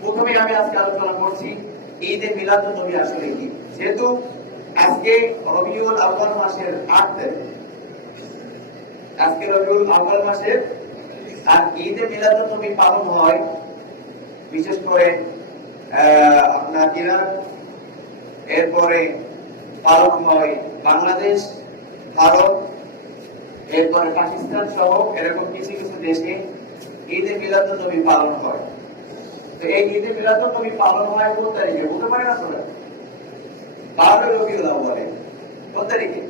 প্রথমে আমি আজকে আলোচনা করছি ঈদে মিলাদুন নবী আসলে কি। যেহেতু আজকে রবিউল আউয়াল মাসের 8 তারিখ, আজকে রবিউল আউয়াল মাসের আর ঈদে মিলাদুন নবী পালন হয় বিশেষ করে আপনার ইরান, এরপরে পালন হয় বাংলাদেশ, ভারত, এরপরে পাকিস্তান সহ এরকম কিছু কিছু দেশে ঈদে মিলাদুন নবী পালন হয়। তো এই ঈদে মিলাদুন নবী পালন হয় কোন তারিখে বলতে পারেন আপনারা? 12 রবিউল আউয়ালে। কোন তারিখে?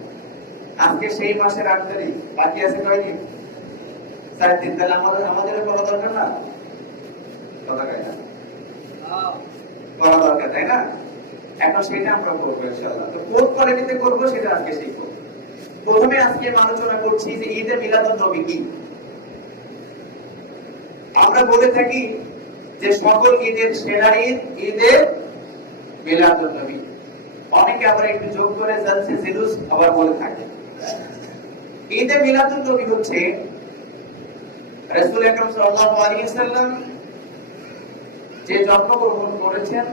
আজকে সেই মাসের 8 তারিখ, বাকি আছে কয় দিন? 4 দিন। তাহলে আমাদের করা দরকার না? কথা কয় না? করা দরকার, তাই না? এখন সেটা আমরা করবো ইনশাআল্লাহ। তো কোন কোয়ালিটিতে করবো সেটা আজকে শিখবো। প্রথমে আজকে আলোচনা করছি যে ঈদে মিলাদুন নবী কি। আমরা বলে থাকি যে সকল ঈদের সেরা ঈদ ঈদে মিলাদুন নবী। অনেকে আমরা একটু যোগ করে জালসে জুলুস আবার বলে থাকি। ঈদে মিলাদুন নবী হচ্ছে রাসূল আকরাম সাল্লাল্লাহু আলাইহি ওয়াসাল্লাম যে জন্মগ্রহণ করেছেন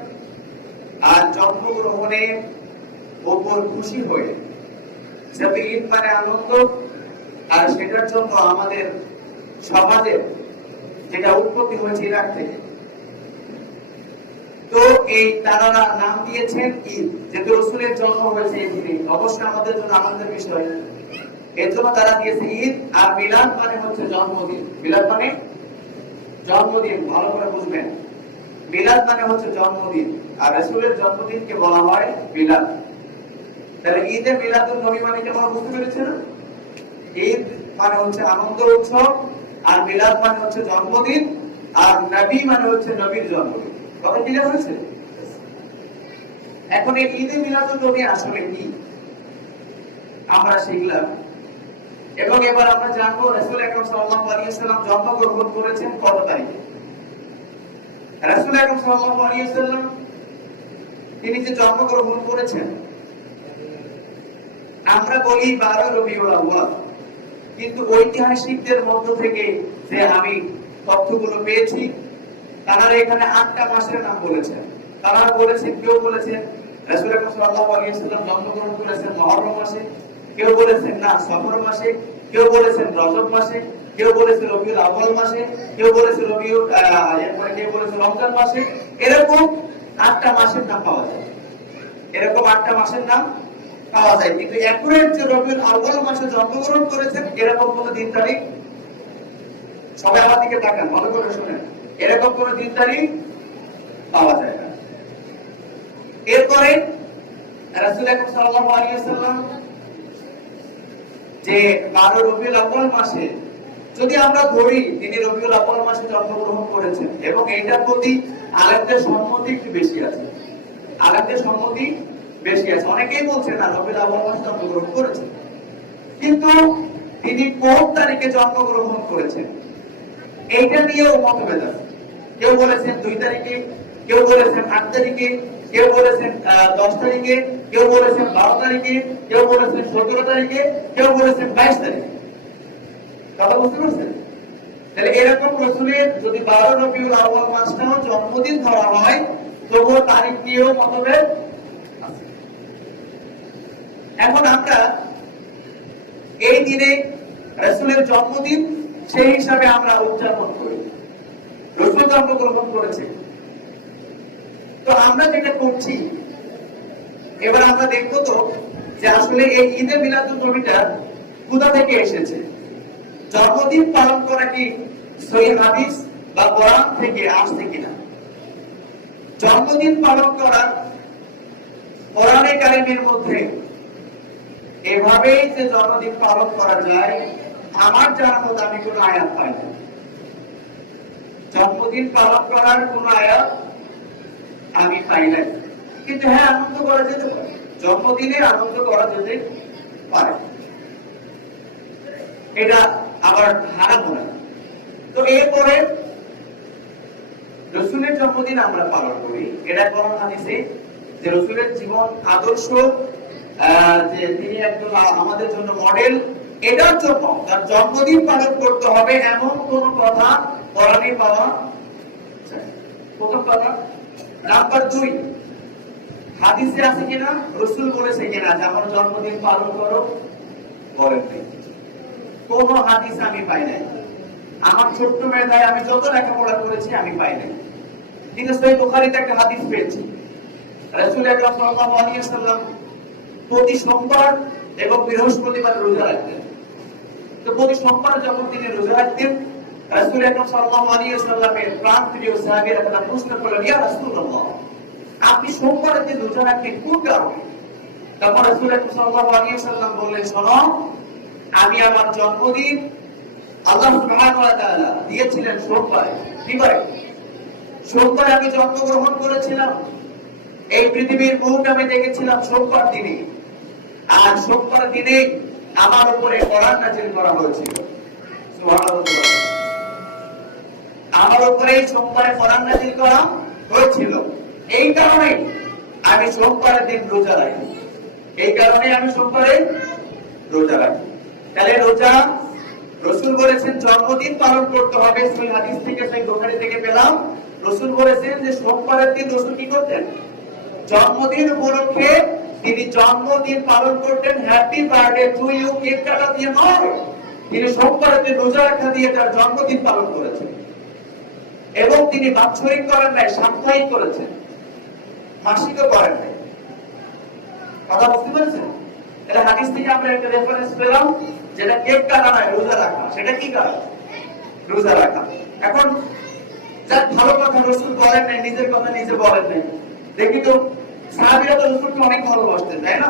আর জন্মগ্রহণের উপর খুশি হয়ে, যাতে ঈদ মানে আনন্দ, আর সেটার জন্য আমাদের সমাজের যেটা উৎপত্তি হয়েছে ইরাক থেকে, তো এই তারা নাম দিয়েছেন ঈদ। যেহেতু রাসূলের জন্ম হয়েছে এই দিনে, অবশ্যই আমাদের জন্য আনন্দের বিষয়, এর জন্য তারা দিয়েছে ঈদ। আর মিলাদ মানে হচ্ছে জন্মদিন। মিলাদ মানে জন্মদিন, ভালো করে বুঝবেন। মিলাদ মানে হচ্ছে জন্মদিন, আর রাসূলের জন্মদিনকে বলা হয় মিলাদ। তাহলে ঈদে মিলাদুন নবী মানে কি আমরা বুঝতে পেরেছি না? ঈদ মানে হচ্ছে আনন্দ উৎসব, আর মিলাদ মানে হচ্ছে জন্মদিন, আর নবী মানে হচ্ছে নবীর জন্মদিন। কথা ক্লিয়ার হয়েছে? এখন এই ঈদে মিলাদুন নবী আসলে কি আমরা শিখলাম, এবং এবার আমরা জানবো রাসূল আকরাম সাল্লাল্লাহু আলাইহি ওয়াসাল্লাম জন্মগ্রহণ করেছেন কত তারিখে। রাসূল আকরাম সাল্লাল্লাহু আলাইহি ওয়াসাল্লাম তিনি যে জন্মগ্রহণ করেছেন, আমরা বলি 12 রবিউল আউয়াল, কিন্তু ঐতিহাসিকদের মধ্য থেকে যে আমি তথ্যগুলো পেয়েছি, তারা এখানে 8টা মাসের নাম বলেছেন। তারা বলেছেন, কেউ বলেছেন রাসূল আকরাম সাল্লাল্লাহু আলাইহি ওয়াসাল্লাম জন্মগ্রহণ করেছেন মুহররম মাসে, কেউ বলেছেন না সফর মাসে, কেউ বলেছেন রজব মাসে, কেউ বলেছেন রবিউল আউয়াল মাসে, কেউ বলেছেন এরপরে কেউ বলেছেন রমজান মাসে। এরকম 8টা মাসের নাম পাওয়া যায়। এরকম 8টা মাসের নাম পাওয়া যায়, কিন্তু অ্যাকুরেট যে রবিউল আউয়াল মাসে জন্মগ্রহণ করেছেন এরকম কোন দিন তারিখ, সবাই আমার দিকে তাকান, ভালো করে শুনেন, এরকম কোন দিন তারিখ পাওয়া যায় না। এরপরে রাসূল আকরাম সাল্লাল্লাহু আলাইহি ওয়াসাল্লাম যে 12 রবিউল আউয়াল মাসে, যদি আমরা ধরি তিনি রবিউল আউয়াল মাসে জন্মগ্রহণ করেছেন, এবং এইটার প্রতি আলেমদের সম্মতি একটু বেশি আছে। আলেমদের সম্মতি বেশি আছে। অনেকেই বলছেন না রবিউল আউয়াল মাসে জন্মগ্রহণ করেছেন, কিন্তু তিনি কোন তারিখে জন্মগ্রহণ করেছেন এইটা নিয়েও মতভেদ আছে। কেউ বলেছেন 2 তারিখে, কেউ বলেছেন 8 তারিখে, কেউ বলেছেন 10 তারিখে, কেউ বলেছেন 12 তারিখে, কেউ বলেছেন 17 তারিখে, কেউ বলেছেন 22 তারিখে। কথা বুঝতে পারছেন? তাহলে এরকম রাসূলের যদি 12 রবিউল আউয়াল মাসটাও জন্মদিন ধরা হয়, তবুও তারিখ নিয়েও মতভেদ আছে। এখন আমরা এই দিনে রাসূলের জন্মদিন সেই হিসাবে আমরা উদযাপন করি। রাসূল জন্মগ্রহণ করেছে, তো আমরা যেটা করছি, এবার আমরা দেখবো তো যে আসলে এই ঈদে মিলাদুন নবীটা কোথা থেকে এসেছে। জন্মদিন পালন করা কি সহিহ হাদিস বা কোরআন থেকে আসছে কিনা? জন্মদিন পালন করা কোরআনে কারিমের মধ্যে এভাবেই যে জন্মদিন পালন করা যায়, আমার জানার মতো আমি কোন আয়াত পাই না। জন্মদিন পালন করার কোন আয়াত আমি পাই না। কিন্তু হ্যাঁ, আনন্দ করা যেতে পারে, জন্মদিনে আনন্দ করা যেতে পারে, এটা আবার হারাম নয়। তো এরপরে রাসূলের জন্মদিন আমরা পালন করি, এটা কোরআন হাদিসে যে রাসূলের জীবন আদর্শ, যে তিনি একজন আমাদের জন্য মডেল, এটার জন্য তার জন্মদিন পালন করতে হবে এমন কোন কথা কোরআনে পাওয়া যায়। প্রথম কথা। নাম্বার 2, হাদিসে আছে কিনা, রাসূল বলেছে কিনা যে আমার জন্মদিন পালন করো? বলেন নাই। কোন হাদিস আমি পাই নাই। আমার ছোট্ট মেধায় আমি যত লেখাপড়া করেছি আমি পাই নাই। কিন্তু সহিহ বুখারীতে একটা হাদিস পেয়েছি, রাসূল আকরাম সাল্লাল্লাহু আলাইহি ওয়াসাল্লাম প্রতি সোমবার এবং বৃহস্পতিবার রোজা রাখতেন। তো প্রতি সোমবার যখন তিনি রোজা রাখতেন, রাসূল আকরাম সাল্লাল্লাহু আলাইহি ওয়াসাল্লামের প্রাণপ্রিয় সাহাবীরা তারা প্রশ্ন করলেন, ইয়া রাসূলুল্লাহ, আপনি সোমবারের দিন রোজা রাখেন কোন কারণে? তখন রাসূল আকরাম সাল্লাল্লাহু আলাইহি ওয়াসাল্লাম বললেন, শোনো, আমি আমার জন্মদিন আল্লাহ সুবহানাহু ওয়া তাআলা দিয়েছিলেন সোমবারে। কি করে? সোমবারে আমি জন্মগ্রহণ করেছিলাম, এই পৃথিবীর মুখ আমি দেখেছিলাম সোমবার দিনে, আর সোমবার দিনে আমার উপরে কোরআন নাযিল করা হয়েছিল। সুবহানাল্লাহ। আমার উপরে সোমবারে কোরআন নাযিল করা হয়েছিল, এই কারণে আমি সোমবারের দিন রোজা রাখি। এই কারণে আমি সোমবারে রোজা রাখি। তাহলে রোজা রাসূল বলেছেন জন্মদিন পালন করতে হবে। সেই হাদিস থেকে, সেই বুখারী থেকে পেলাম, রাসূল বলেছেন যে সোমবারের দিন রাসূল কি করতেন? জন্মদিন উপলক্ষে তিনি জন্মদিন পালন করতেন। Happy birthday to you cake কাটা দিয়ে নয়, তিনি সোমবারের দিন রোজা রাখা দিয়ে তার জন্মদিন পালন করেছেন। এবং তিনি বাৎসরিক করেন নাই, সাপ্তাহিক করেছেন, মাসিকও করেন নাই। কথা বুঝতে পেরেছেন? এটা হাদিস থেকে আমরা একটা রেফারেন্স পেলাম, যেটা কেক কাটা নয়, রোজা রাখা। সেটা কি কারণ? রোজা রাখা। এখন যার ভালো কথা রাসূল বলেন নাই, নিজের কথা নিজে বলেন নাই। দেখি তো সাহাবীরা তো রাসূলকে অনেক ভালোবাসতেন, তাই না?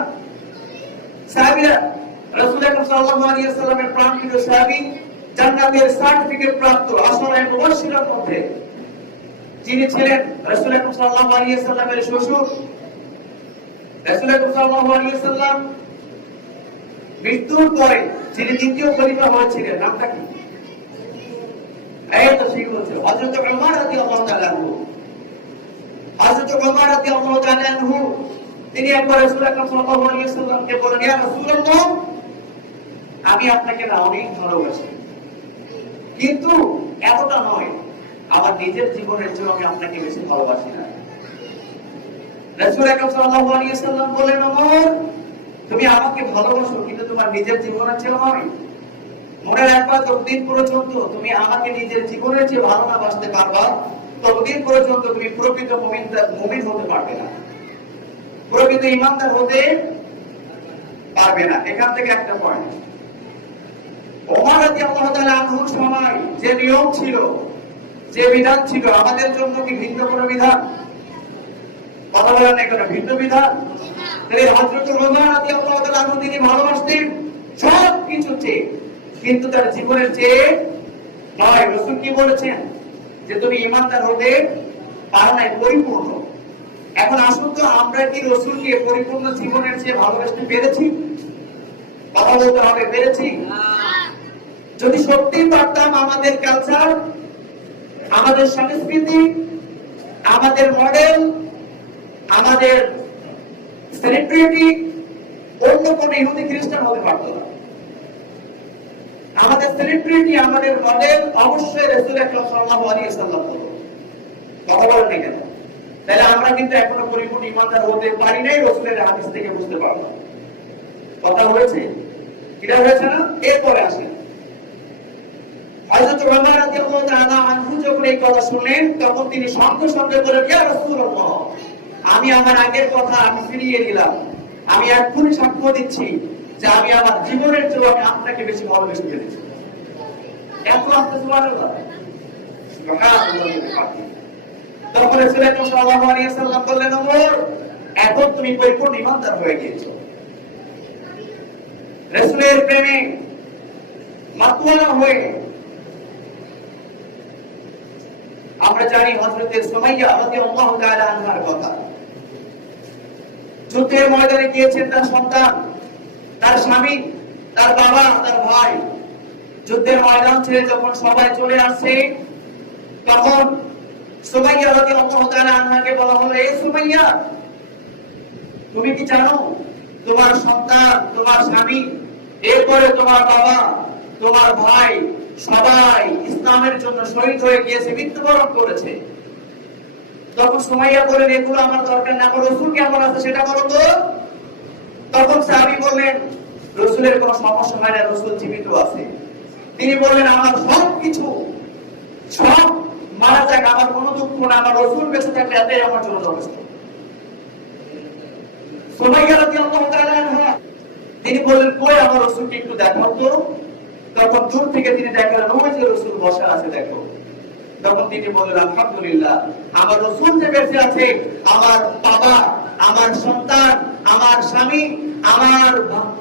সাহাবীরা রাসূল আকরাম সাল্লাল্লাহু আলাইহি ওয়াসাল্লামের প্রাণপ্রিয় সাহাবী, জান্নাতের সার্টিফিকেট প্রাপ্ত আশরায়ে মুবাশশিরার মধ্যে যিনি ছিলেন রাসূল আকরাম সাল্লাল্লাহু আলাইহি ওয়াসাল্লামের শ্বশুর। রাসূল আকরাম সাল্লাল্লাহু আলাইহি ওয়াসাল্লাম মৃত্যুর পরে যিনি দ্বিতীয় খলিফা হয়েছিলেন, নামটা কি? এই তো ঠিক বলছে, হযরত ওমর রাদিয়াল্লাহু তাআলা আনহু। হযরত ওমর রাদিয়াল্লাহু তাআলা আনহু তিনি একবার রাসূল আকরাম সাল্লাল্লাহু আলাইহি ওয়াসাল্লামকে বলেন, ইয়া রাসূলুল্লাহ, আমি আপনাকে না অনেক ভালোবাসি, কিন্তু এতটা নয়, আমার নিজের জীবনের জন্য আমি আপনাকে বেশি ভালোবাসি না। রাসূল আকরাম সাল্লাল্লাহু আলাইহি ওয়াসাল্লাম বলেন, ওমর, তুমি আমাকে ভালোবাসো, কিন্তু তোমার নিজের জীবনের চেয়ে নয়। মনে রাখবা, যতদিন পর্যন্ত তুমি আমাকে নিজের জীবনের চেয়ে ভালো না বাসতে পারবা, ততদিন পর্যন্ত তুমি প্রকৃত মুমিন হতে পারবে না, প্রকৃত ঈমানদার হতে পারবে না। এখান থেকে একটা পয়েন্ট। ওমর রাদিয়াল্লাহু তাআলা আনহুর সময় যে নিয়ম ছিল, যে বিধান ছিল, আমাদের জন্য কি ভিন্ন কোনো বিধান? কথা বলেন না কেন? ভিন্ন বিধান। তাহলে হযরত ওমর রাদিয়াল্লাহু তাআলা আনহু তিনি ভালোবাসতেন সব কিছু চেয়ে, কিন্তু তার জীবনের চেয়ে নয়। রাসূল কি বলেছেন? যে তুমি ঈমানদার হতে পারো না, পরিপূর্ণ। এখন আসুন তো, আমরা কি রাসূলকে পরিপূর্ণ জীবনের চেয়ে ভালোবাসতে পেরেছি? কথা বলতে হবে, পেরেছি? যদি সত্যি পারতাম, আমাদের কালচার, আমাদের সংস্কৃতি, আমাদের মডেল, আমাদের সেলিব্রিটি অন্য কোন ইহুদি খ্রিস্টান হতে পারত না। আমাদের সেলিব্রিটি, আমাদের মডেল অবশ্যই রাসূল আকরাম সাল্লাল্লাহু আলাইহি ওয়াসাল্লাম হতো। কথা বলেন না কেন? তাহলে আমরা কিন্তু এখনো পরিপূর্ণ ঈমানদার হতে পারি নাই, রাসূলের হাদিস থেকে বুঝতে পারলাম। কথা হয়েছে? এটা হয়েছে না? এরপরে আসেন, হযরত ওমর রাদিয়াল্লাহু তাআলা আনহু যখন এই কথা শুনলেন, তখন তিনি সঙ্গে সঙ্গে বললেন, ইয়া রাসূলুল্লাহ, আমি আমার আগের কথা আমি ফিরিয়ে নিলাম। আমি এক্ষুনি সাক্ষ্য দিচ্ছি যে আমি আমার জীবনের চেয়ে আমি আপনাকে বেশি ভালোবেসে ফেলেছি। এত আপনি সুবহানাল্লাহ, সুবহানাল্লাহ। তখন রাসূল আকরাম সাল্লাল্লাহু আলাইহি ওয়াসাল্লাম বললেন, ওমর, এখন তুমি পরিপূর্ণ ঈমানদার হয়ে গিয়েছো। রাসূলের প্রেমে মাতোয়ারা হয়ে আমরা জানি হযরত সুমাইয়া রাদিয়াল্লাহু তাআলা আনহার কথা। যুদ্ধের ময়দানে গিয়েছেন তার সন্তান, তার স্বামী, তার বাবা, তার ভাই। যুদ্ধের ময়দান ছেড়ে যখন সবাই চলে আসছে, তখন সুমাইয়া রাদিয়াল্লাহু তাআলা আনহাকে বলা হলো, এ সুমাইয়া, তুমি কি জানো তোমার সন্তান, তোমার স্বামী, এরপরে তোমার বাবা, তোমার ভাই সবাই ইসলামের জন্য শহীদ হয়ে গিয়েছে, মৃত্যুবরণ করেছে। তখন সুমাইয়া বলেন, এগুলো আমার দরকার না, আমার রাসূল কেমন আছে সেটা বলো তো। তখন সাহাবী বললেন, রাসূলের কোনো সমস্যা হয় না, রাসূল জীবিত আছে। তিনি বললেন, আমার সবকিছু সব মারা যাক, আমার কোনো দুঃখ না, আমার রাসূল বেঁচে থাকলে এটাই আমার জন্য যথেষ্ট। সুমাইয়া রাদিয়াল্লাহু তাআলা আনহা তিনি বললেন, কই আমার রাসূলকে একটু দেখাও তো। তখন দূর থেকে তিনি দেখালেন, ওই যে রাসূল বসা আছে দেখো। তখন তিনি বললেন, আলহামদুলিল্লাহ, আমার রাসূল যে বেঁচে আছে, আমার বাবা, আমার সন্তান, আমার স্বামী, আমার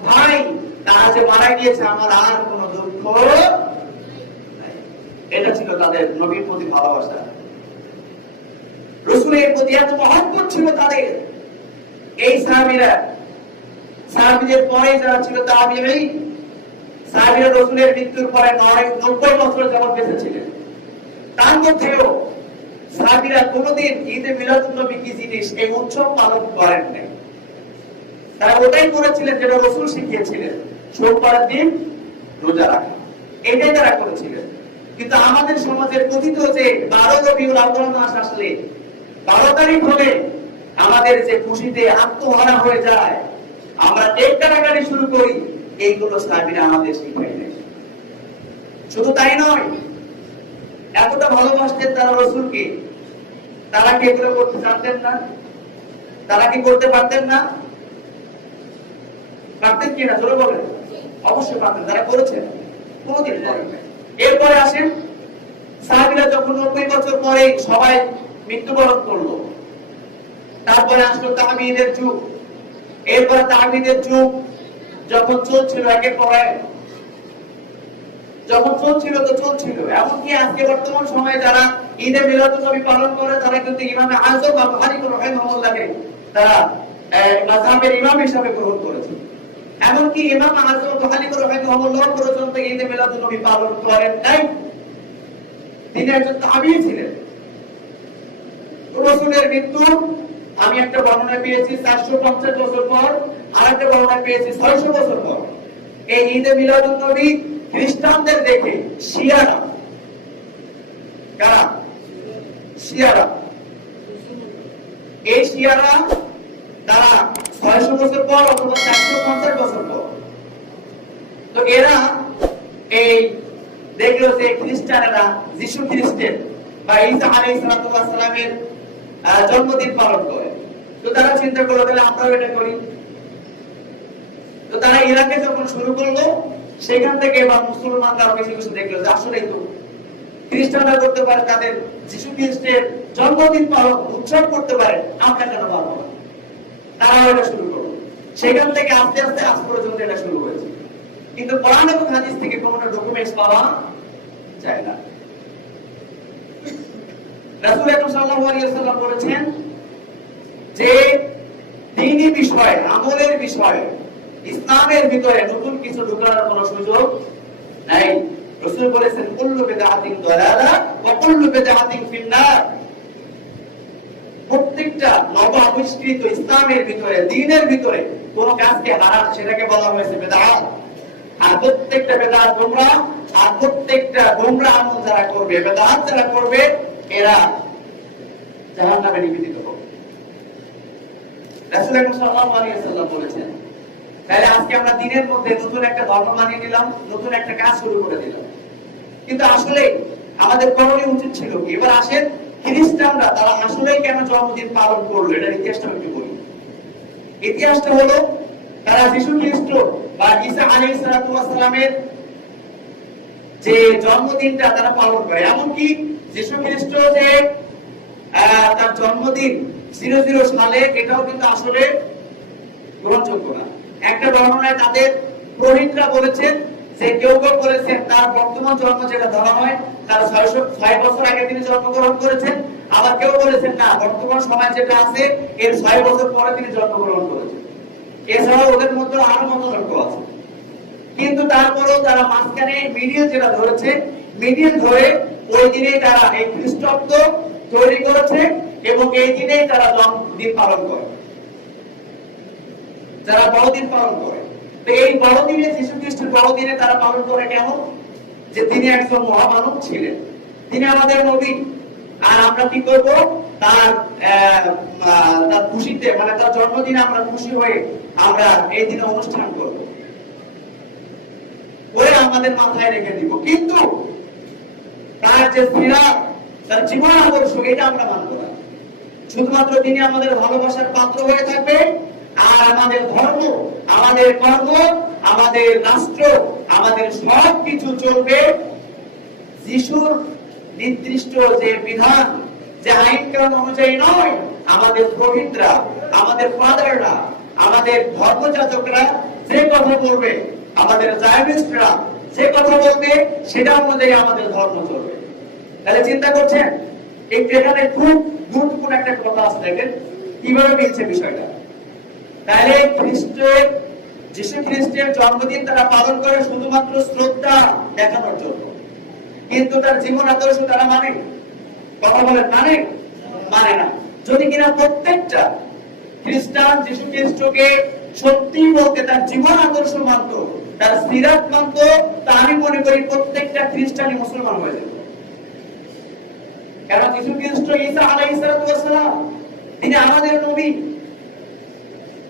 ভাই তারা যে মারা গিয়েছে, আমার আর কোনো দুঃখ নাই। এটা ছিল তাদের নবীর প্রতি ভালোবাসা, রাসূলের প্রতি এত মহব্বত ছিল তাদের। এই সাহাবীদের পরে যারা ছিল তাবিঈন, সাহাবীরা রাসূলের মৃত্যুর পরে 90 বছর যাবত বেঁচে ছিলেন। তার মধ্যেও সাহাবীরা কোনোদিন ঈদে মিলাদুন নবী কি জিনিস এই উৎসব পালন করেন নাই। তারা ওটাই করেছিলেন যেটা রাসূল শিখিয়েছিলেন, সোমবারের দিন রোজা রাখা, এটাই তারা করেছিলেন। কিন্তু আমাদের সমাজের কথিত যে 12 রবিউল আউয়াল মাস আসলে 12 তারিখ হলে আমাদের যে খুশিতে আত্মহারা হয়ে যায়, আমরা টেক টানাটানি শুরু করি, এইগুলো সাহাবীরা আমাদের শিখাই দেয়। শুধু তাই নয়, এতটা ভালোবাসতেন তারা রাসূলকে, তারা কি এগুলো করতে জানতেন না? তারা কি করতে পারতেন না? পারতেন কি না জোরে বলেন? অবশ্যই পারতেন। তারা করেছেন? কোনদিন করেন না। এরপরে আসেন, সাহাবীরা যখন 90 বছর পরে সবাই মৃত্যুবরণ করলো, তারপরে আসলো তাবিঈদের যুগ। এরপরে তাবিঈদের যুগ যখন চলছিল, একের পর এক যখন চলছিল তো চলছিল, এমনকি আজকে বর্তমান সময়ে যারা ঈদে মিলাদুন নবী পালন করে, তারা কিন্তু ইমামে আযম আবু হানিফা রাহিমাহুল্লাহকে তারা মাযহাবের ইমাম হিসেবে গ্রহণ করেছে। এমনকি ইমাম আযম আবু হানিফা রাহিমাহুল্লাহ পর্যন্ত ঈদে মিলাদুন নবী পালন করেন নাই। তিনি একজন তাবিঈ ছিলেন। রাসূলের মৃত্যু আমি একটা বর্ণনা পেয়েছি 450 বছর পর, আর একটা বর্ণনা পেয়েছি 600 বছর পর। এই ঈদে মিলাদুন নবী খ্রিস্টানদের দেখে শিয়ারা, কারা? শিয়ারা। এই শিয়ারা তারা 600 বছর পর অথবা 450 বছর পর, তো এরা এই দেখলো যে খ্রিস্টানেরা যিশু খ্রিস্টের বা ঈসা আলাইহিস সালামের জন্মদিন পালন করে। তো তারা চিন্তা করলো, তাহলে আমরাও এটা করি। তো তারা ইরাকে যখন শুরু করলো, সেখান থেকে বা মুসলমানরা বেশি কিছু দেখলো যে আসলেই তো খ্রিস্টানরা করতে পারে, তাদের যিশু খ্রিস্টের জন্মদিন পালন উৎসব করতে পারে, আমরা কেন পারবো না? তারা এটা শুরু করলো। সেখান থেকে আস্তে আস্তে আজ পর্যন্ত এটা শুরু হয়েছে। কিন্তু কোরআন এবং হাদিস থেকে কোনো ডকুমেন্টস পাওয়া যায় না। রাসূল আকরাম সাল্লাল্লাহু আলাইহি ওয়াসাল্লাম বলেছেন যে দ্বীনি বিষয়, আমলের বিষয়, ইসলামের ভিতরে নতুন কিছু ঢোকানোর কোনো সুযোগ নাই। রাসূল বলেছেন, কুল্লু বিদআতিন দালালা ওয়া কুল্লু বিদআতিন ফিন্নার। প্রত্যেকটা নব আবিষ্কৃত ইসলামের ভিতরে, দ্বীনের ভিতরে কোন কাজকে হারাম, সেটাকে বলা হয়েছে বিদআত। আর প্রত্যেকটা বিদআত গোমরাহ, আর প্রত্যেকটা গোমরাহ আমল যারা করবে, বিদআত যারা করবে, এরা জাহান্নামে নিবেদিত হবে। রাসূল আকরাম সাল্লাল্লাহু আলাইহি ওয়াসাল্লাম বলেছেন, তাহলে আজকে আমরা দিনের মধ্যে নতুন একটা ধর্ম মানিয়ে নিলাম, নতুন একটা কাজ শুরু করে দিলাম। কিন্তু আসলে আমাদের করণীয় উচিত ছিল কি? এবার আসেন, খ্রিস্টানরা তারা আসলেই কেন জন্মদিন পালন করলো, এটার ইতিহাসটা একটু বলি। ইতিহাসটা হলো, তারা যিশু খ্রিস্ট বা ঈসা আলাইহিস সালামের যে জন্মদিনটা তারা পালন করে। এমনকি যিশু খ্রিস্ট যে তার জন্মদিন 00 সালে, এটাও কিন্তু আসলে গ্রহণযোগ্য না। একটা বর্ণনায় তাদের পুরোহিতরা বলেছেন যে, কেউ কেউ বলেছেন তার বর্তমান জন্ম যেটা ধরা হয় তার 6 বছর আগে তিনি জন্মগ্রহণ করেছেন। আবার কেউ বলেছেন না, বর্তমান সময় যেটা আছে এর 6 বছর পরে তিনি জন্মগ্রহণ করেছেন। এছাড়াও ওদের মধ্যে আরো মতলক্ষ আছে। কিন্তু তারপরেও তারা মাঝখানে মিডিয়ান যেটা ধরেছে, মিডিয়ান ধরে ওই দিনেই তারা এই খ্রিস্টাব্দ তৈরি করেছে এবং এই দিনেই তারা জন্মদিন পালন করে, যারা বড়দিন পালন করে। তো এই বড়দিনে, যিশু খ্রিস্টের বড়দিনে তারা পালন করে কেন? যে তিনি একজন মহামানব ছিলেন, তিনি আমাদের নবী। আর আমরা কি করব? তার তার খুশিতে মানে তার জন্মদিনে আমরা খুশি হয়ে আমরা এই দিনে অনুষ্ঠান করব, করে আমাদের মাথায় রেখে দিব, কিন্তু তার যে সিরাত, তার জীবন আদর্শ, এটা আমরা মানব না। শুধুমাত্র তিনি আমাদের ভালোবাসার পাত্র হয়ে থাকবে, আর আমাদের ধর্ম, আমাদের কর্ম, আমাদের রাষ্ট্র, আমাদের সব কিছু চলবে যিশুর নির্দিষ্ট যে বিধান, যে আইন কানুন অনুযায়ী নয়। আমাদের পুরোহিতরা, আমাদের ফাদাররা, আমাদের ধর্মযাজকরা যে কথা বলবে, আমাদের জায়নিস্টরা যে কথা বলবে, সেটা অনুযায়ী আমাদের ধর্ম চলবে। তাহলে চিন্তা করছেন একটু এখানে খুব গুরুত্বপূর্ণ একটা কথা আছে, দেখেন কিভাবে মিলছে বিষয়টা। তাহলে যিশু খ্রিস্টের জন্মদিন তারা পালন করে শুধুমাত্র শ্রদ্ধা দেখানোর জন্য, কিন্তু তার জীবন আদর্শ তারা মানে, কথা বলেন, মানে না। যদি কিনা প্রত্যেকটা খ্রিস্টান যিশু খ্রিস্টকে সত্যি বলতে তার জীবন আদর্শ মানত, তার সিরাত মানত, তা আমি মনে করি প্রত্যেকটা খ্রিস্টানই মুসলমান হয়ে যাবে। কারণ যিশু খ্রিস্ট ঈসা আলাইহিস সালাম তিনি আমাদের নবী,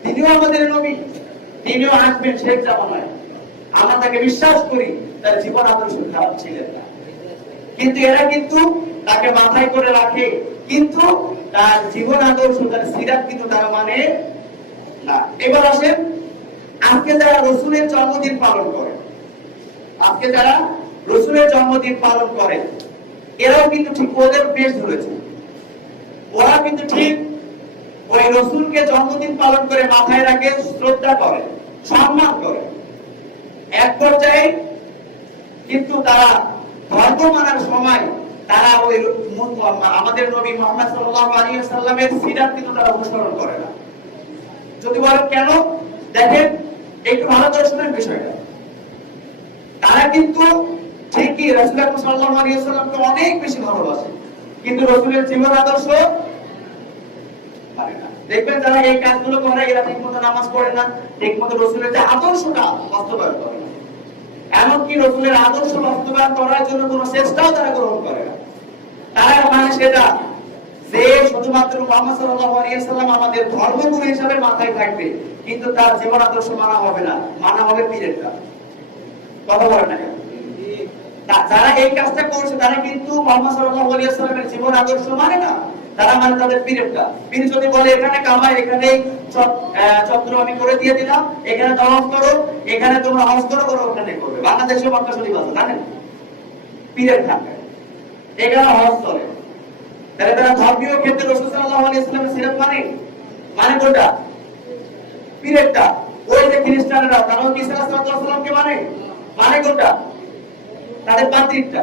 তিনিও আমাদের নবী, তিনিও আসবেন শেষ জামানায়। আমরা তাকে বিশ্বাস করি, তার জীবন আদর্শ খারাপ ছিলেন না, কিন্তু এরা কিন্তু তাকে মাথায় করে রাখে, কিন্তু তার জীবন আদর্শ, তার সিরাত কিন্তু তারা মানে না। এবার আসেন, আজকে যারা রসুলের জন্মদিন পালন করে, আজকে যারা রসুলের জন্মদিন পালন করে, এরাও কিন্তু ঠিক ওদের বেশ ধরেছে। ওরা কিন্তু ঠিক ওই রসুলকে জন্মদিন পালন করে মাথায় রাখে, শ্রদ্ধা করে, সম্মান করে। এক পর্যায়ে কিন্তু তারা ধর্ম মানার সময় তারা ওই আমাদের নবী মুহাম্মদ সাল্লাল্লাহু আলাইহি ওয়াসাল্লামের সিরাত কিন্তু তারা অনুসরণ করে না। যদি বলেন কেন, দেখেন একটু ভালো করে শুনেন বিষয়টা। তারা কিন্তু ঠিকই রাসূলুল্লাহ সাল্লাল্লাহু আলাইহি ওয়াসাল্লামকে অনেক বেশি ভালোবাসে, কিন্তু রাসূলের জীবন আদর্শ মানে না। দেখবেন যারা এই কাজগুলো করে, এরা ঠিকমতো নামাজ পড়ে না, ঠিকমতো রাসূলের যে আদর্শটা বাস্তবায়ন করে না। এমনকি রাসূলের আদর্শ বাস্তবায়ন করার জন্য কোনো চেষ্টাও তারা গ্রহণ করে না। তারা মানে সেটা যে শুধুমাত্র মুহাম্মদ সাল্লাল্লাহু আলাইহি ওয়াসাল্লাম আমাদের ধর্মগুরু হিসেবে মাথায় থাকবে, কিন্তু তার জীবন আদর্শ মানা হবে না, মানা হবে পীরেরটা। কথা বলেন না? যারা এই কাজটা করছে তারা কিন্তু মুহাম্মদ সাল্লাল্লাহু আলাইহি ওয়াসাল্লামের জীবন আদর্শ মানে না, তারা মানে তাদের পীরেরটা। পীর যদি বলে এখানে কামাই, এখানে চক্র আমি করে দিয়ে দিলাম, এখানে তওয়াফ করো, এখানে তোমরা হজ করো, ওখানে করবে। বাংলাদেশে মক্কা শরীফ আছে, জানেন? পীরের থাকে, এখানে হজ করে। তাহলে তারা ধর্মীয় ক্ষেত্রে রাসূল সাল্লাল্লাহু আলাইহি ওয়াসাল্লামের সিরাত মানে কোনটা? পীরেরটা। ওই যে খ্রিস্টানরা তারাও কি ঈসা আলাইহিস সালামকে মানে কোনটা? তাদের পাত্রিকটা,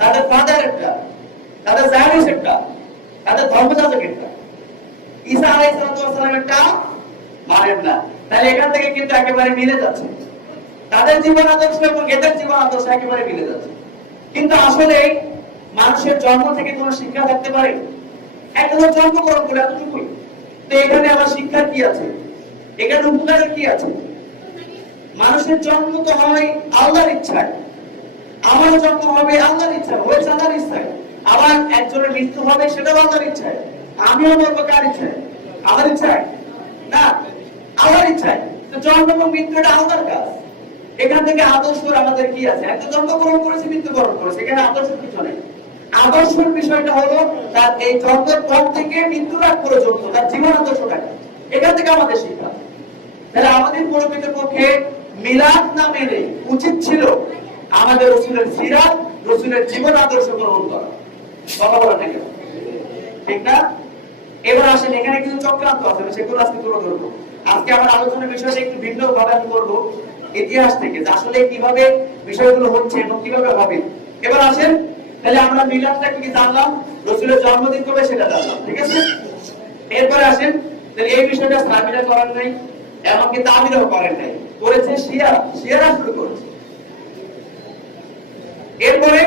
তাদের ফাদারেরটা, তাদের জায়নিস্টটা, তাদের ধর্মযাজকেরটা। ঈসা আলাইহিস সালামেরটা মানেন না। তাহলে এখান থেকে কিন্তু একেবারে মিলে যাচ্ছে, তাদের জীবন আদর্শ এবং এদের জীবন আদর্শ একেবারে মিলে যাচ্ছে। কিন্তু আসলে মানুষের জন্ম থেকে কোনো শিক্ষা থাকতে পারে? একটা জন্মগ্রহণ করে এতটুকুই। তো এখানে আমার শিক্ষার কি আছে? এখানে উপকারের কি আছে? মানুষের জন্ম তো হয় আল্লাহর ইচ্ছায়, আমার জন্ম হবে আল্লাহর ইচ্ছায়, হয়েছে আল্লাহর ইচ্ছায়। আবার একজনের মৃত্যু হবে, সেটাও আল্লাহর ইচ্ছায়। আমিও মরবো কার ইচ্ছায়? আমার ইচ্ছায় না, আল্লাহর ইচ্ছায়। তো জন্ম এবং মৃত্যু এটা আল্লাহর কাজ। এখান থেকে আদর্শ আমাদের কি আছে? একটা জন্মগ্রহণ করেছে, মৃত্যুবরণ করেছে, এখানে আদর্শ কিছু নেই। আদর্শের বিষয়টা হলো তার এই জন্মের পর থেকে মৃত্যুর আগ পর্যন্ত তার জীবন আদর্শটাকে, এখান থেকে আমাদের শিক্ষা। তাহলে আমাদের পক্ষে মিলাদ না মেনে উচিত ছিল আমাদের রাসূলের সিরাত, রাসূলের জীবন আদর্শ গ্রহণ করা। কথা বলেন না কেন? ঠিক না? এবার আসেন, এখানে কিছু চক্রান্ত আছে, সেগুলো আজকে তুলে ধরবো। আজকে আমার আলোচনার বিষয়টা একটু ভিন্ন ভাবে আমি করবো, ইতিহাস থেকে, যে আসলে কিভাবে বিষয়গুলো হচ্ছে এবং কিভাবে হবে। এবার আসেন, তাহলে আমরা মিলাদটা কি জানলাম, রাসূলের জন্মদিন কবে সেটা জানলাম, ঠিক আছে? এরপরে আসেন, তাহলে এই বিষয়টা সাবিরা করেন নাই, এমনকি তামিলও করেন নাই, করেছে শিয়ারা শুরু করেছে। এরপরে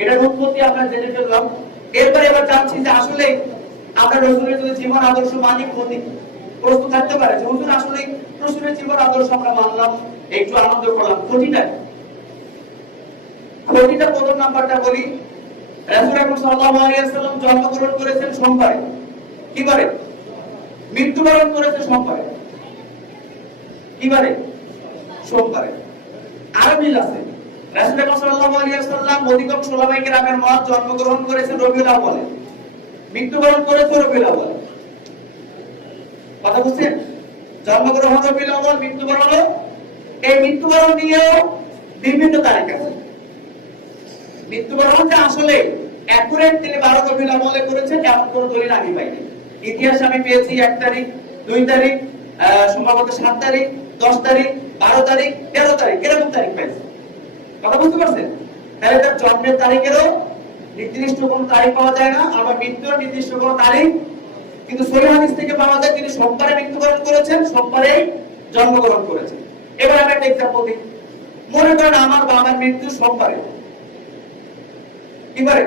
এটার উৎপত্তি আমরা জেনে ফেললাম। এরপরে এবার জানছি যে আসলে আমরা রাসূলের যদি জীবন আদর্শ মানি, ক্ষতি প্রশ্ন থাকতে পারে যে হুজুর আসলে রাসূলের জীবন আদর্শ আমরা মানলাম, একটু আনন্দ করলাম, ক্ষতিটা প্রথম নাম্বারটা বলি, রাসূল আকরাম সাল্লাল্লাহু আলাইহি ওয়াসাল্লাম জন্মগ্রহণ করেছেন সোমবারে, কি বারে? মৃত্যুবরণ করেছে সোমবারে, কি বারে? সোমবারে। আরো মিল আছে। রাসূল আকরাম সাল্লাল্লাহু আলাইহি ওয়াসাল্লাম অধিকাংশ ওলামায়ে কেরামের মত জন্মগ্রহণ করেছেন রবিউল আউয়ালে, মৃত্যুবরণ করেছে রবিউল আউয়াল। কথা বুঝছেন? জন্মগ্রহণ রবিউল আউয়াল, মৃত্যুবরণ, এই মৃত্যুবরণ নিয়েও বিভিন্ন তারিখ আছে। মৃত্যুবরণটা আসলে অ্যাকুরেট তিনি 12 রবিউল আউয়ালে করেছেন এমন কোনো দলিল আমি পাইনি। ইতিহাস আমি পেয়েছি 1 তারিখ, 2 তারিখ, সম্ভবত 7 তারিখ, 10 তারিখ, 12 তারিখ, 13 তারিখ, এরকম তারিখ পেয়েছি। কথা বুঝতে পারছেন? তাহলে তার জন্মের তারিখেরও নির্দিষ্ট কোনো তারিখ পাওয়া যায় না, আবার মৃত্যুর নির্দিষ্ট কোনো তারিখ কিন্তু সহিহ হাদিস থেকে পাওয়া যায় তিনি সোমবারে মৃত্যুবরণ করেছেন, সোমবারে জন্মগ্রহণ করেছেন। এবার আমি একটা এক্সাম্পল দিই। মনে করেন আমার বাবার মৃত্যু সোমবারে, কি বারে?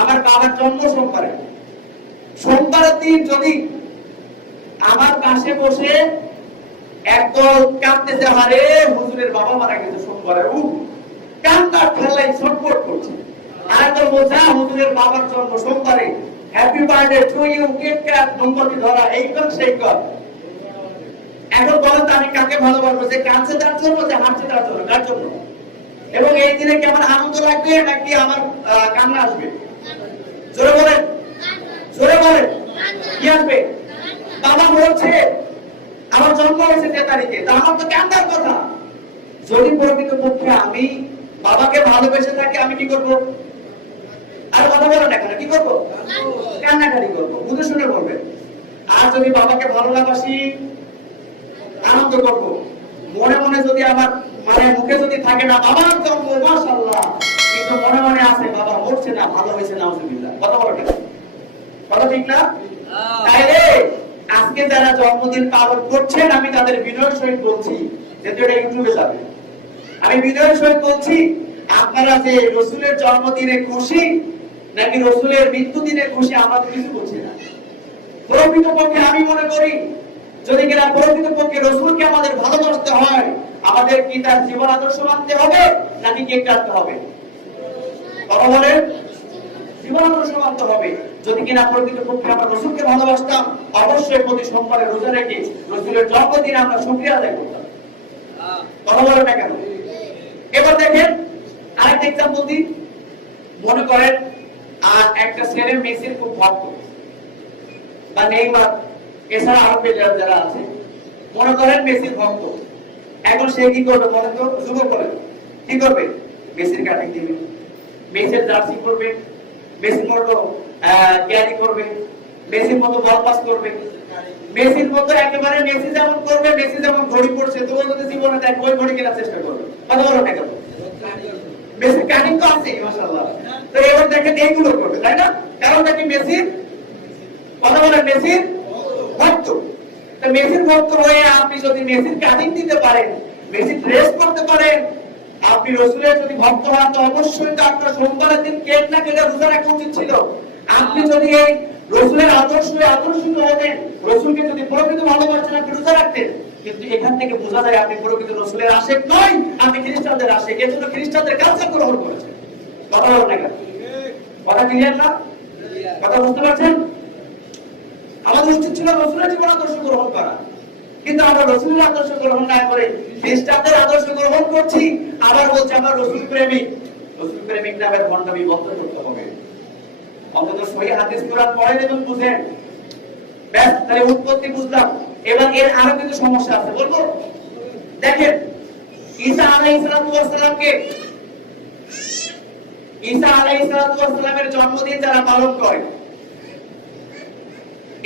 আমার বাবার জন্ম সোমবারে। সোমবারের দিন যদি আমার পাশে বসে একদল কাঁদতেছে, হারে হুজুরের বাবা মারা গেছে সোমবারে, কান্নার ঠেলায় ছটফট করছে। আরেকদল বলছে হুজুরের বাবার জন্ম সোমবারে, happy birthday to you, cake কাট, মোমবাতি ধরা, এই কর সেই কর। এখন বলেন তো আমি কাকে ভালোবাসবো? যে কাঁদছে তার জন্য, যে হাসছে তার জন্য, কার জন্য? এবং এই দিনে কি আমার আনন্দ লাগবে নাকি আমার কান্না আসবে? জোরে বলেন, জোরে বলেন, কি আসবে? বাবা বলছে আমার জন্ম হয়েছে 13 তারিখে, তা আমার তো কান্নার কথা। যদি প্রকৃতপক্ষে আমি বাবাকে ভালোবেসে থাকি, আমি কি করব? আর কথা বলেন না কেন, কি করব? কান্নাকাটি করব। বুঝে শুনে বলবেন। আর যদি বাবাকে ভালো না বাসি, আনন্দ করব। মনে মনে যদি আমার মুখে যদি থাকে না বাবার জন্ম মাশাআল্লাহ, কিন্তু মনে মনে আছে বাবা মরছে না, ভালো হয়েছে নাউজুবিল্লাহ। কথা বলেন না, কথা ঠিক না? তাইলে আজকে যারা জন্মদিন পালন করছেন আমি তাদের বিনয়ের সহিত বলছি, যেহেতু এটা ইউটিউবে যাবে, আমি বিনয়ের সহিত বলছি আপনারা যে রাসূলের জন্মদিনে খুশি নাকি রাসূলের মৃত্যুদিনে খুশি আমরা কিছু বলছি না। প্রকৃতপক্ষে আমি মনে করি যদি কিনা প্রকৃতপক্ষে রাসূলকে আমাদের ভালোবাসতে হয়, আমাদের কি তার জীবন আদর্শ মানতে হবে নাকি কেক কাটতে হবে? কথা বলেন, জীবন আদর্শ মানতে হবে। যদি কিনা প্রকৃতপক্ষে আমরা রাসূলকে ভালোবাসতাম, অবশ্যই প্রতি সোমবারে রোজা রেখে রাসূলের জন্মদিনে আমরা শুকরিয়া আদায় করতাম। কথা বলেন না কেন? এবার দেখেন আরেকটা এক্সাম্পল দিই। মনে করেন একটা ছেলে মেসির খুব ভক্ত, বা নেইমার, এছাড়া আরো প্লেয়ার যারা আছে, মনে করেন মেসির ভক্ত। এখন সে কি করবে বলেন তো? যুবক বলেন, কি করবে? মেসির কাটিং দিবে, মেসির জার্সি করবে, মেসির মতো ক্যারি করবে, মেসির মতো বল পাস করবে, মেসির মতো একেবারে মেসি যেমন করবে, মেসি যেমন ঘড়ি পড়ছে তো যদি জীবনে দেখ ওই ঘড়ি কেনার চেষ্টা করবে। কথা বলো না কেন? মেসির কাটিং তো আছে মাশাআল্লাহ। তো এবার দেখেন এইগুলো করবে, তাই না? কারণটা কি? মেসির, কথা বলেন, মেসির ভক্ত। তো মেসির ভক্ত হয়ে আপনি যদি মেসির কাটিং দিতে পারেন, মেসির ড্রেস করতে পারেন, আপনি রাসূলের যদি ভক্ত হন তো অবশ্যই তো আপনার সোমবারের দিন কেক না কেটে রোজা রাখা উচিত ছিল। আপনি যদি এই রাসূলের আদর্শিত হতেন, রাসূলকে যদি প্রকৃত ভালোবাসতেন, আপনি রোজা রাখতেন। কিন্তু এখান থেকে বোঝা যায় আপনি প্রকৃত রাসূলের আশিক নয়, আপনি খ্রিস্টানদের আশিক। এজন্য খ্রিস্টানদের কালচার গ্রহণ করেছেন। কথা বলেন না কেন? কথা ক্লিয়ার না? কথা বুঝতে পারছেন? আমাদের উচিত ছিল রাসূলের জীবন আদর্শ গ্রহণ করা, কিন্তু আমরা রাসূলের আদর্শ গ্রহণ না করে খ্রিস্টানদের আদর্শ গ্রহণ করছি। আবার বলছি আমরা রাসূল প্রেমিক। রাসূল প্রেমিক নামের ভণ্ডামি বন্ধ করতে হবে। অন্তত সহিহ হাদিস কোরআন পড়েন এবং বুঝেন। ব্যাস, তাহলে উৎপত্তি বুঝলাম। এবার এর আরো কিছু সমস্যা আছে, বলবো? দেখেন ঈসা আলাইহিস সালামের জন্মদিন যারা পালন করে,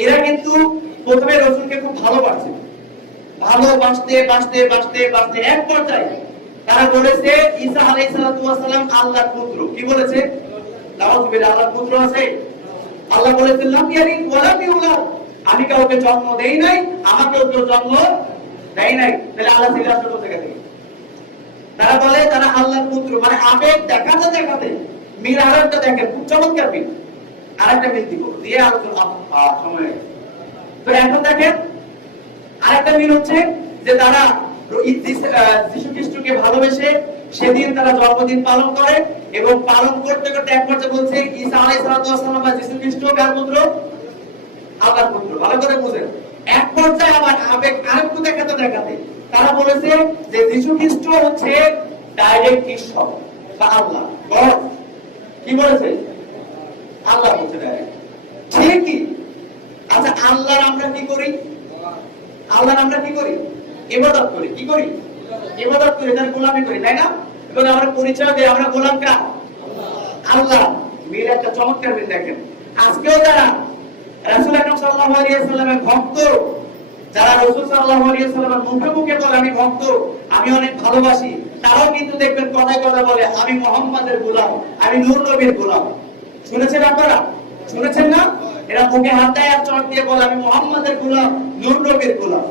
এরা কিন্তু প্রথমে রাসূলকে খুব ভালোবাসে, ভালোবাসতে বাসতে বাসতে বাসতে এক পর্যায়ে তারা বলেছে ঈসা আলাইহিস সালাম আল্লাহর পুত্র। কি বলেছে? নাউযুবিল্লাহ, আল্লাহর পুত্র আছে। আল্লাহ বলেছেন লাম ইয়ালিদ ওয়া লাম ইউলাদ, আমি কাউকে জন্ম দেই নাই, আমাকেও কেউ জন্ম দেয় নাই। তাহলে আল্লাহ ছিল আসলে কোথা থেকে? তারা বলে তারা আল্লাহর পুত্র, মানে আবেগ দেখাতে দেখাতে মিল। আরেকটা দেখেন খুব চমৎকার মিল, আরেকটা মিল দিব দিয়ে আলোচনা সময়। তো এখন দেখেন আরেকটা মিল হচ্ছে যে তারা যীশু খ্রিস্টকে ভালোবেসে সেদিন তারা জন্মদিন পালন করে এবং পালন করতে করতে এক পর্যায়ে বলছে ঈসা আলাইহিস সালাম বা যীশু খ্রিস্ট কার পুত্র? আল্লাহর পুত্র। ভালো করে বুঝেন। এক পর্যায়ে আবার আবেগ আরেকটু দেখাতে তারা বলেছে যে যীশু খ্রিস্ট হচ্ছে ডাইরেক্ট ঈশ্বর বা আল্লাহ, গড। কি বলেছে? আল্লাহ বলছে ডাইরেক্ট। ঠিকই। আচ্ছা, আল্লাহর আমরা কি করি? আল্লাহর আমরা কি করি? ইবাদত করি। কি করি? ইবাদত করি, তার গোলামি করি, তাই না? এবং আমরা পরিচয় দেই আমরা গোলাম কার? আল্লাহ। মিল একটা চমৎকার মিল দেখেন। আজকেও যারা রাসূল আকরাম সাল্লাল্লাহু আলাইহি ওয়াসাল্লামের ভক্ত, যারা রাসূল সাল্লাল্লাহু আলাইহি ওয়াসাল্লামের মুখে মুখে বলে আমি ভক্ত, আমি অনেক ভালোবাসি, তারাও কিন্তু দেখবেন কথায় কথা বলে আমি মুহাম্মাদের গোলাম, আমি নূর নবীর গোলাম। শুনেছেন আপনারা? শুনেছেন না? এরা মুখে হাত দেয় আর চট দিয়ে বলে আমি মুহাম্মাদের গোলাম, নূর নবীর গোলাম।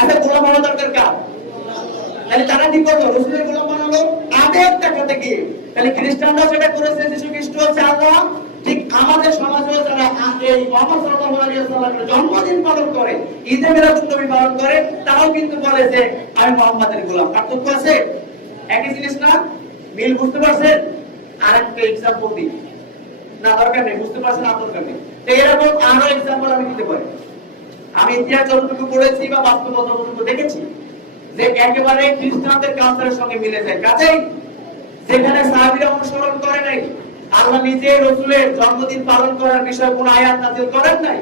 এত গোলাম হওয়া দরকার কার? তাহলে তারা কি করলো? রাসূলের গোলাম বানালো আবেগ দেখাতে গিয়ে। তাহলে খ্রিস্টানরা যেটা করেছে যীশু খ্রিস্ট হচ্ছে আল্লাহ, ঠিক আমাদের সমাজেও যারা এই মুহাম্মদ সাল্লাল্লাহু আলাইহি ওয়াসাল্লামের জন্মদিন পালন করে, ঈদে মিলাদুন নবী পালন করে, তারাও কিন্তু বলে যে আমি মুহাম্মাদের গোলাম। পার্থক্য আছে? একই জিনিস না? মিল বুঝতে পারছেন? আরেকটা एग्जांपल দিই। না দরকার নেই, বুঝতে পারছেন আপনাদের নেই। তো এরকম আরো एग्जांपल আমি দিতে পারি। আমি ইতিহাস যতটুকু পড়েছি বা বাস্তবতা যতটুকু দেখেছি যে একেবারে খ্রিস্টানদের কালচারের সঙ্গে মিলে যায়। কাজেই যেখানে সাহাবীরা অনুসরণ করে নাই, আল্লাহ নিজে রাসূলের জন্মদিন পালন করার বিষয়ে কোন আয়াত নাযিল করেন নাই,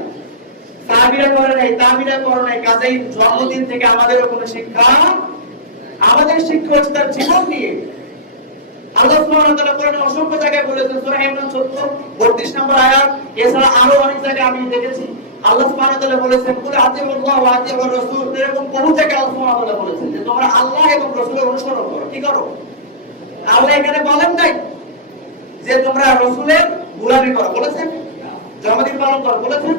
সাহাবীরা করে নাই, তাবিঈরা করে নাই। কাজেই জন্মদিন থেকে আমাদেরও কোনো শিক্ষা, আমাদের শিক্ষা হচ্ছে তার জীবন নিয়ে। আল্লাহ সুবহানাহু ওয়া তাআলা কোরআনে অসংখ্য জায়গায় বলেছেন, সূরা ইমরান 32 নম্বর আয়াত, এছাড়া আরো অনেক জায়গায় আমি দেখেছি আল্লাহ সুবহানাহু ওয়া তাআলা বলেছেন কুল আতিউল্লাহ ওয়া আতিউর রাসূল। এরকম বহু জায়গায় আল্লাহ সুবহানাহু ওয়া তাআলা বলেছেন যে তোমরা আল্লাহ এবং রাসূলের অনুসরণ করো। কি করো? আল্লাহ এখানে বলেন নাই যে তোমরা রাসূলের গোলামি করো, বলেছেন? জন্মদিন পালন করো, বলেছেন?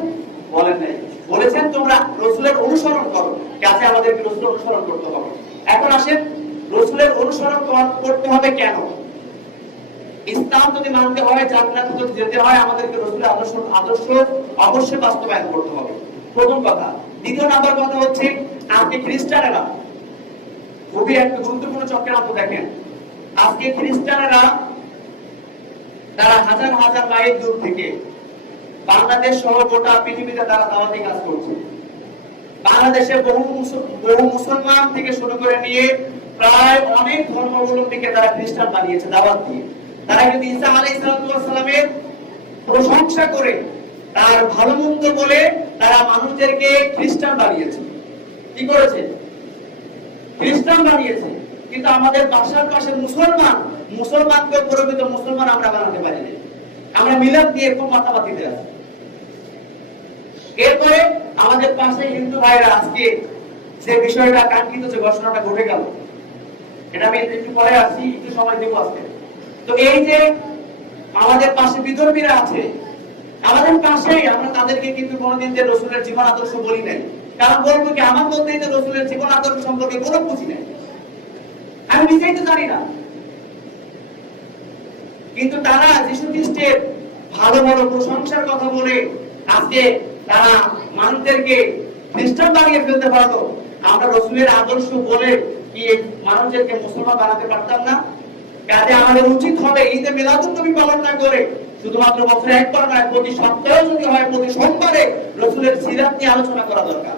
বলেন নাই। বলেছেন তোমরা রাসূলের অনুসরণ করো। কাছে আমাদের রাসূলের অনুসরণ করতে হবে। এখন আসেন রাসূলের অনুসরণ করতে হবে কেন? ইসলাম যদি মানতে হয়, জান্নাতে যদি যেতে হয়, আমাদেরকে রাসূলের আদর্শ অবশ্যই বাস্তবায়ন করতে হবে। প্রথম কথা। দ্বিতীয় নাম্বার কথা হচ্ছে আজকে খ্রিস্টানেরা খুবই একটা গুরুত্বপূর্ণ চক্রান্ত দেখেন। আজকে খ্রিস্টানেরা তারা হাজার হাজার মাইল দূর থেকে বাংলাদেশ সহ গোটা পৃথিবীতে তারা দাওয়াতি কাজ করছে। বাংলাদেশে বহু মুসলমান থেকে শুরু করে নিয়ে প্রায় অনেক ধর্মাবলম্বীকে তারা খ্রিস্টান বানিয়েছে দাওয়াত দিয়ে। তারা কিন্তু ঈসা আলাইহিস সালামের প্রশংসা করে, তার ভালো মন্দ বলে তারা মানুষদেরকে খ্রিস্টান বানিয়েছে। কি করেছে? খ্রিস্টান বানিয়েছে। কিন্তু আমাদের বাসার পাশে মুসলমানকে প্রকৃত মুসলমান আমরা বানাতে পারি না। আমরা মিলাদ দিয়ে খুব মাতামাতিতে আছি। এরপরে আমাদের পাশে হিন্দু ভাইরা আজকে যে বিষয়টা কাঙ্ক্ষিত যে ঘটনাটা ঘটে গেল, এটা আমি একটু পরে আসছি, একটু সময় দেবো আজকে। তো এই যে আমাদের পাশে বিধর্মীরা আছে, আমাদের পাশেই, আমরা তাদেরকে কিন্তু কোনোদিন যে রাসূলের জীবন আদর্শ বলি নাই। কারণ বলবো কি আমার মধ্যেই তো রাসূলের জীবন আদর্শ সম্পর্কে কোনো বুঝি নাই, আমি নিজেই তো জানি না। কিন্তু তারা যীশু খ্রিস্টের ভালো ভালো প্রশংসার কথা বলে আজকে তারা মানুষদেরকে খ্রিস্টান বানিয়ে ফেলতে পারতো। আমরা রাসূলের আদর্শ বলে কি মানুষদেরকে মুসলমান বানাতে পারতাম না? কাজে আমাদের উচিত হবে ঈদে মিলাদুন নবী পালন না করে শুধুমাত্র বছরে একবার নয়, প্রতি সপ্তাহে যদি হয় প্রতি সোমবারে রাসূলের সিরাত নিয়ে আলোচনা করা দরকার।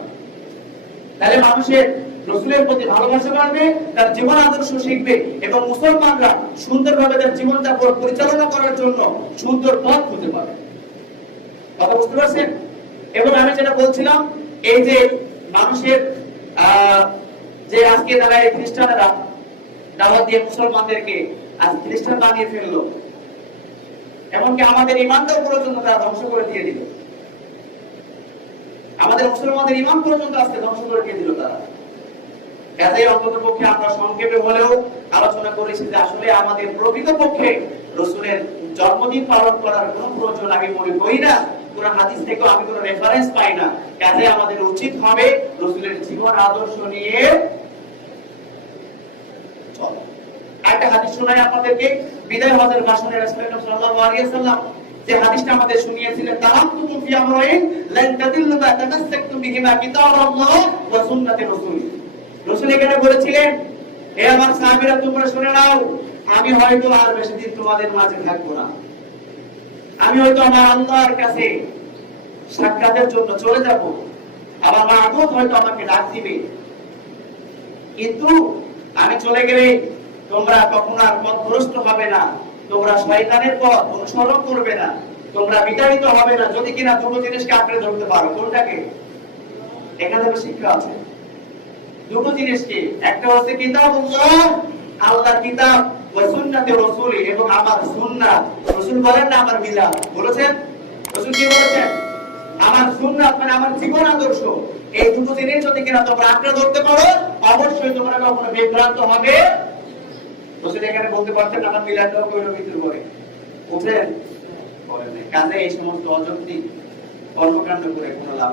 তাহলে মানুষের রাসূলের প্রতি ভালোবাসা বাড়বে, তার জীবন আদর্শ শিখবে এবং মুসলমানরা সুন্দরভাবে তার জীবনটা পরিচালনা করার জন্য সুন্দর পথ খুঁজে পাবে। কথা বুঝতে পারছেন? এবং আমি যেটা বলছিলাম, এই যে মানুষের যে আজকে তারা এই খ্রিস্টানেরা দাওয়াত দিয়ে মুসলমানদেরকে আজ খ্রিস্টান বানিয়ে ফেললো, এমনকি আমাদের ইমানটাও পর্যন্ত তারা ধ্বংস করে দিয়ে দিল। আমাদের মুসলমানদের ইমান পর্যন্ত আজকে ধ্বংস করে দিয়ে দিল তারা। কাজেই অন্তত পক্ষে আমরা সংক্ষেপে হলেও আলোচনা করেছি যে আসলে আমাদের প্রকৃত পক্ষে রাসূলের জন্মদিন পালন করার কোনো প্রয়োজন আমি মনে করি না। কোরআন হাদিস থেকেও আমি কোনো রেফারেন্স পাই না। কাজেই আমাদের উচিত হবে রাসূলের জীবন আদর্শ নিয়ে চলা। একটা হাদিস শোনাই আপনাদেরকে। বিদায় হজের ভাষণে রাসূলুল্লাহ সাল্লাল্লাহু আলাইহি ওয়াসাল্লাম যে হাদিসটা আমাদের শুনিয়েছিলেন, তারাক্তুকুম ফি আমরাইন লান তাদিল্লু মা তামাসসাকতুম বিহিমা কিতাবাল্লাহ ওয়া সুন্নাতি রাসূল। রাসূল এখানে বলেছিলেন এ আমার সাহাবীরা তোমরা শুনে নাও, আমি হয়তো আর বেশি দিন তোমাদের মাঝে থাকবো না, আমি হয়তো আমার আল্লাহর কাছে সাক্ষাতের জন্য চলে যাব, আমার মাহবুব হয়তো আমাকে ডাক দিবে, কিন্তু আমি চলে গেলে তোমরা কখনো আর পথভ্রষ্ট হবে না, তোমরা শয়তানের পথ অনুসরণ করবে না, তোমরা বিতাড়িত হবে না, যদি কিনা দুটো জিনিসকে আঁকড়ে ধরতে পারো। কোনটাকে? এখানে শিক্ষা আছে দুটো জিনিসকে, একটা হচ্ছে কিতাবুল্লাহ, আল্লাহর কিতাব, ওয়া সুন্নাতে রাসূলি, এবং আমার সুন্নাত। রাসূল বলেন না আমার মিলাদ, বলেছেন? রাসূল কি বলেছেন? আমার সুন্নাত মানে আমার জীবন আদর্শ। এই দুটো জিনিস যদি কিনা তোমরা আঁকড়ে ধরতে পারো, অবশ্যই তোমরা কখনো বিভ্রান্ত হবে। রাসূল এখানে বলতে পারতেন আমার মিলাদটাও কইলো ভিতর করে বুঝলেন, বলেন না। কাজে এই সমস্ত অযৌক্তিক কর্মকাণ্ড করে কোনো লাভ